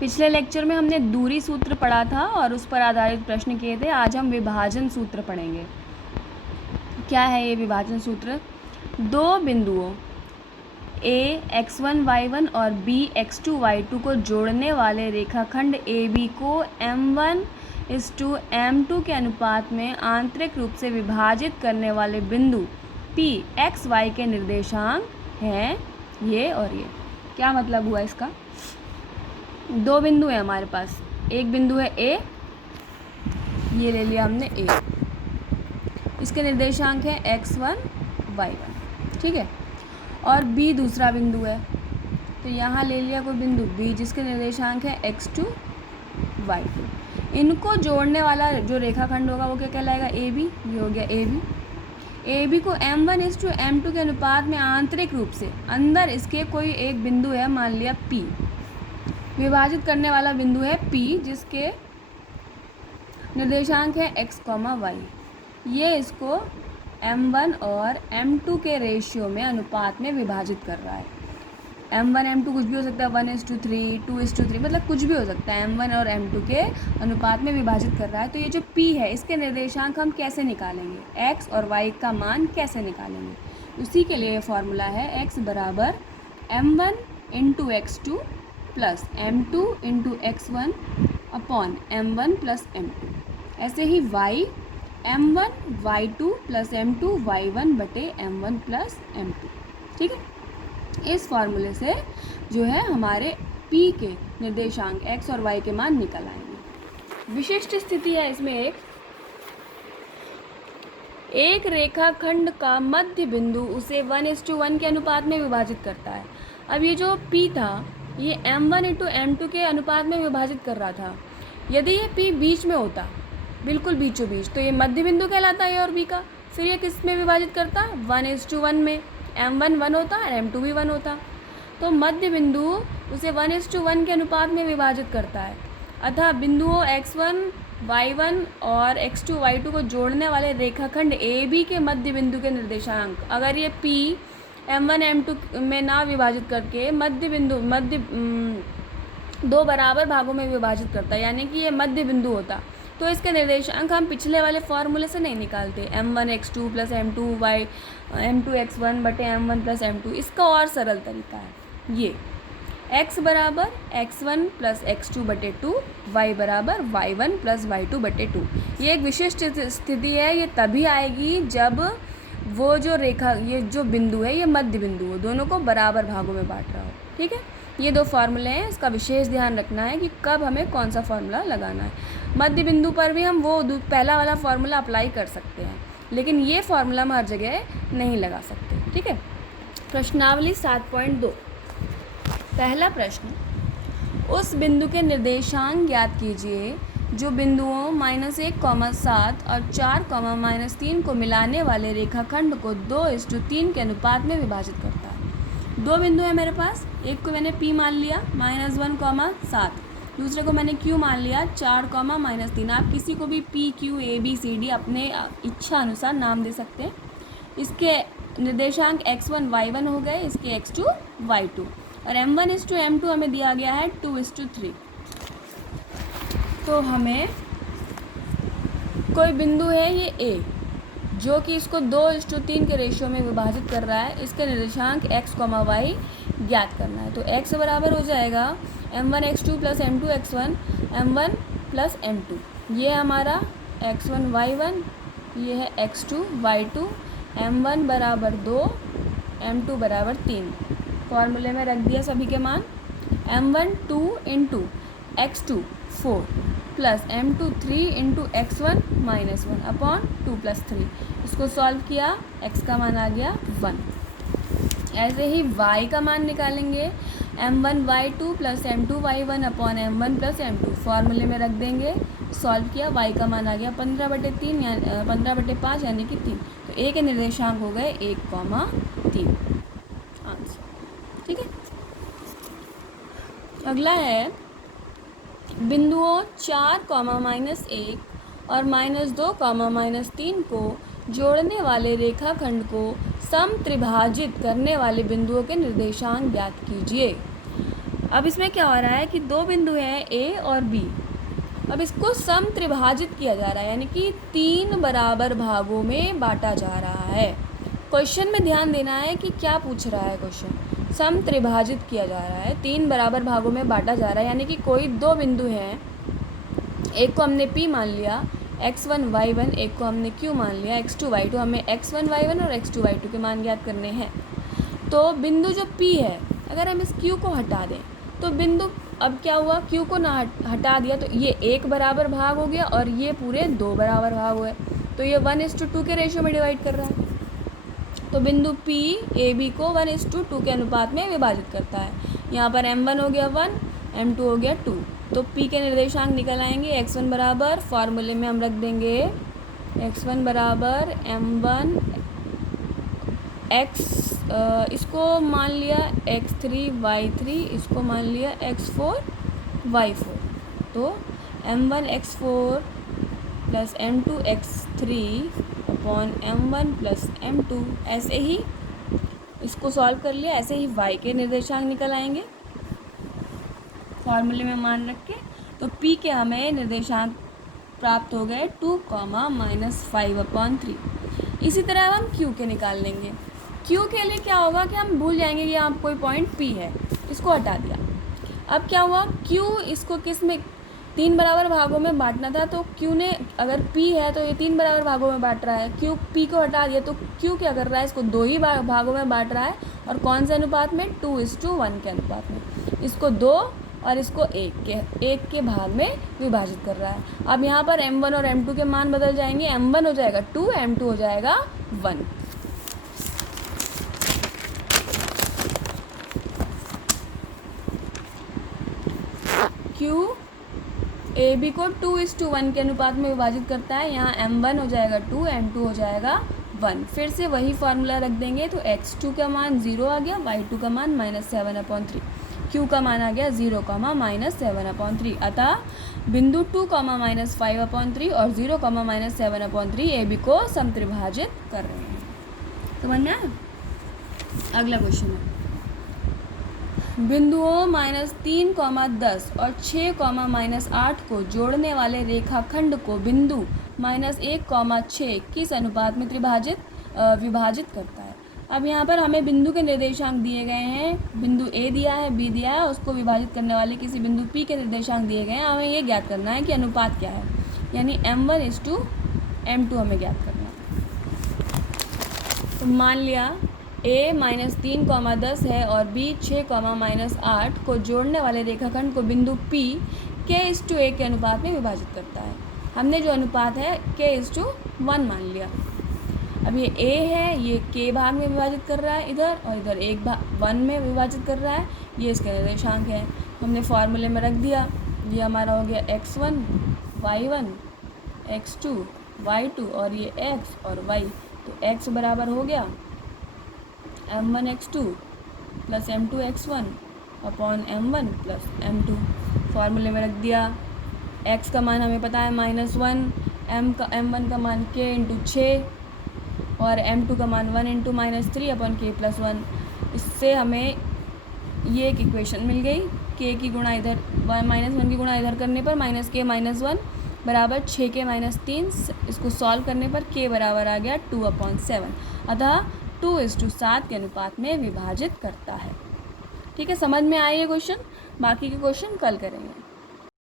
पिछले लेक्चर में हमने दूरी सूत्र पढ़ा था और उस पर आधारित प्रश्न किए थे। आज हम विभाजन सूत्र पढ़ेंगे। क्या है ये विभाजन सूत्र? दो बिंदुओं A x1 y1 और B x2 y2 को जोड़ने वाले रेखाखंड AB को m1:m2 के अनुपात में आंतरिक रूप से विभाजित करने वाले बिंदु P x y के निर्देशांक हैं ये और ये। क्या मतलब हुआ इसका? दो बिंदु है हमारे पास, एक बिंदु है A, ये ले लिया हमने A, इसके निर्देशांक है x1 y1, ठीक है, और B दूसरा बिंदु है, तो यहाँ ले लिया कोई बिंदु B जिसके निर्देशांक है x2 y2। इनको जोड़ने वाला जो रेखाखंड होगा वो क्या कहलाएगा? AB। ये हो गया AB। AB को m1:m2 के अनुपात में आंतरिक रूप से अंदर इसके कोई एक बिंदु है, मान लिया P, विभाजित करने वाला बिंदु है P जिसके निर्देशांक है x, y। ये इसको m1 और m2 के रेशियो में अनुपात में विभाजित कर रहा है। m1 m2 कुछ भी हो सकता है, 1:3, 2:3, मतलब कुछ भी हो सकता है। m1 और m2 के अनुपात में विभाजित कर रहा है। तो ये जो p है इसके निर्देशांक हम कैसे निकालेंगे? x और y का मान कैसे निकालेंगे? उसी के लिए फॉर्मूला है x बराबर m1 × x2 plus m2 × x1 upon m1 plus m2। ऐसे ही y m1 y2 plus m2 y1 बटे m1 प्लस m2, ठीक है। इस फॉर्मूले से जो है हमारे p के निर्देशांक x और y के मान निकल आएंगे। विशिष्ट स्थिति है इसमें एक रेखाखंड का मध्य बिंदु उसे 1:1 के अनुपात में विभाजित करता है। अब ये जो p था ये m1 × m2 के अनुपात में विभाजित कर रहा था। यदि ये p बीच में होता, बिल्कुल बीचों बीच, तो ये मध्य बिंदु कहलाता है और b का। फिर ये किस में विभाजित करता? 1:1 में। m1 1 होता और m2 भी 1 होता, तो मध्य बिंदु उसे 1:1 के अनुपात में विभाजित करता है। अतः बिंदुओं x1 y1 और x2 y2 को जोड़ने वाले रेखाखंड AB के मध्य बिंदु के निर्देशांक, अगर ये p m1 m2 में ना विभाजित करके मध्य दो बराबर भागों में विभाजित करता, यानी कि ये मध्य बिंदु होता, तो इसके निर्देशांक हम पिछले वाले फॉर्मूले से नहीं निकालते। m1 x2 plus m2 x1 बटे m1 प्लस m2। इसका और सरल तरीका है ये x बराबर x1 प्लस x2 बटे 2, y बराबर y1 प्लस y2 बटे 2। ये एक विशिष्ट स्थिति है। ये तभी आएगी जब वो जो रेखा, ये जो बिंदु है ये मध्य बिंदु हो, दोनों को बराबर भागों में बांट रहा हो, ठीक है। ये दो फार्मूले हैं, इसका विशेष ध्यान रखना है कि कब हमें कौन सा फार्मूला लगाना है। मध्य बिंदु पर भी हम वो पहला वाला फार्मूला अप्लाई कर सकते हैं, लेकिन ये फार्मूला हम हर जगह नहीं लगा सकते, ठीक है। प्रश्नावली 7.2। पहला प्रश्न, उस बिंदु के निर्देशांक ज्ञात कीजिए जो बिंदुओं -1, 7 और 4, -3 को मिलाने वाले रेखाखंड को 2:3 के अनुपात में विभाजित करता है। दो बिंदु है मेरे पास, एक को मैंने P मान लिया -1, 7, दूसरे को मैंने Q मान लिया 4, -3। आप किसी को भी P, Q, A, B, C, D अपने इच्छा अनुसार नाम दे सकते हैं। इसके निर्देशांक x1 y1 हो गए, इसके x2 y2, और m1:m2 हमें दिया गया है 2:3। तो हमें कोई बिंदु है ये A जो कि इसको 2:3 के रेशियो में विभाजित कर रहा है। इसके निर्देशांक x, y ज्ञात करना है। तो x बराबर हो जाएगा m1 x2 plus m2 x1 m1 plus m2। ये हमारा x1 y1, ये है x2 y2, m1 बराबर 2, m2 बराबर 3। फॉर्मूले में रख दिया सभी के मान। m1 2 × x2 4 plus m2 3 × x1 -1 upon 2 + 3। इसको सॉल्व किया, x का मान आ गया 1। ऐसे ही y का मान निकालेंगे, m1 y2 plus m2 y1 upon m1 plus m2। फॉर्मूले में रख देंगे, सॉल्व किया, y का मान आ गया 15/3 15/5 यानी कि 3। तो a के निर्देशांक हो गए 1, 3 आंसर, ठीक है। अगला है बिंदुओं 4, -1 और -2, -3 को जोड़ने वाले रेखाखंड को समत्रिभाजित करने वाले बिंदुओं के निर्देशांक ज्ञात कीजिए। अब इसमें क्या हो रहा है कि दो बिंदु हैं ए और बी। अब इसको सम त्रिभाजित किया जा रहा है, यानी कि 3 बराबर भागों में बांटा जा रहा है। क्वेश्चन में ध्यान देना है कि क्या पूछ रहा है क्वेश्चन। सम त्रिभाजित किया जा रहा है, 3 बराबर भागों में बांटा जा रहा है, यानी कि कोई दो बिंदु हैं, एक को हमने P मान लिया x1 y1, एक को हमने Q मान लिया x2 y2। हमें x1 y1 और x2 y2 के मान ज्ञात करने हैं। तो बिंदु जो P है, अगर हम इस Q को हटा दें तो बिंदु, अब क्या हुआ, Q को ना हटा दिया तो ये 1 बराबर भाग हो गया और ये पूरे 2 बराबर भाग हुए, तो ये 1:2 के रेशियो में डिवाइड कर रहा है। तो बिंदु P ए बी को 1:2 के अनुपात में विभाजित करता है। यहाँ पर m1 हो गया 1, m2 हो गया 2। तो P के निर्देशांक निकल आएंगे। x1 बराबर, फार्मूले में हम रख देंगे x1 बराबर m1 x, इसको मान लिया x3 y3, इसको मान लिया x4 y4। तो m1 x4 plus m2 x3 upon m1 plus m2। ऐसे ही इसको सॉल्व कर लिया, ऐसे ही y के निर्देशांक निकल आएंगे फार्मूले में मान रख के। तो p के हमें निर्देशांक प्राप्त हो गए 2, -5/3। इसी तरह अब हम q के निकाल लेंगे। q के लिए क्या होगा कि हम भूल जाएंगे कि यहाँ कोई पॉइंट p है, इसको हटा दिया। अब क्या हुआ, q इसको किस में 3 बराबर भागों में बांटना था, तो q ने, अगर p है तो ये 3 बराबर भागों में बांट रहा है। q p को हटा दिया तो q क्या कर रहा है, इसको 2 ही भागों में बांट रहा है, और कौन से अनुपात में, 2:1 के अनुपात में। इसको 2 और इसको 1 के भाग में विभाजित कर रहा है। अब यहाँ पर m1 और m2 के मान बदल जाएंगे, m1 हो जाएगा 2, m2 हो जाएगा 1। Q ए बी को 2:1 के अनुपात में विभाजित करता है। यहाँ m1 हो जाएगा 2, m2 हो जाएगा 1। फिर से वही फार्मूला रख देंगे, तो x2 का मान 0 आ गया, y2 का मान -7/3, q का मान आ गया 0, -7/3। अतः बिंदु 2, -5/3 और 0, -7/3 ए बी को समत्रिभाजित कर रहे हैं। समझ में आया? अगला क्वेश्चन है, बिंदुओं -3, 10 और 6, -8 को जोड़ने वाले रेखाखंड को बिंदु -1, 6 किस अनुपात में विभाजित करता है। अब यहाँ पर हमें बिंदु के निर्देशांक दिए गए हैं, बिंदु A दिया है, B दिया है, उसको विभाजित करने वाले किसी बिंदु P के निर्देशांक दिए गए हैं। हमें ये ज्ञात करना है कि अनुपात क्या है, यानी m1:m2 हमें ज्ञात करना है। तो मान लिया A -3, 10 है और B 6, -8 को जोड़ने वाले रेखाखंड को बिंदु P k:1 के अनुपात में विभाजित करता है। हमने जो अनुपात है k:1 मान लिया। अब ये A है, ये k भाग में विभाजित कर रहा है इधर, और इधर 1 में विभाजित कर रहा है, ये इसके निर्देशांक है। हमने फार्मूले में रख दिया, ये हमारा हो गया x1 y1, x2 y2 और ये x और y। तो x बराबर हो गया m1 x2 plus m2 x1 upon m1 plus m2। फार्मूले में रख दिया, x का मान हमें पता है -1, m1 का मान k × 6 और m2 का मान 1 × -3 अपॉन k + 1। इससे हमें ये एक इक्वेशन मिल गई, k की गुणा इधर, -1 की गुणा इधर करने पर -k -1 बराबर 6k - 3। इसको सॉल्व करने पर k बराबर आ गया 2/7। अतः 2:7 के अनुपात में विभाजित करता है। ठीक है, समझ में आया ये क्वेश्चन। बाकी के क्वेश्चन कल करेंगे।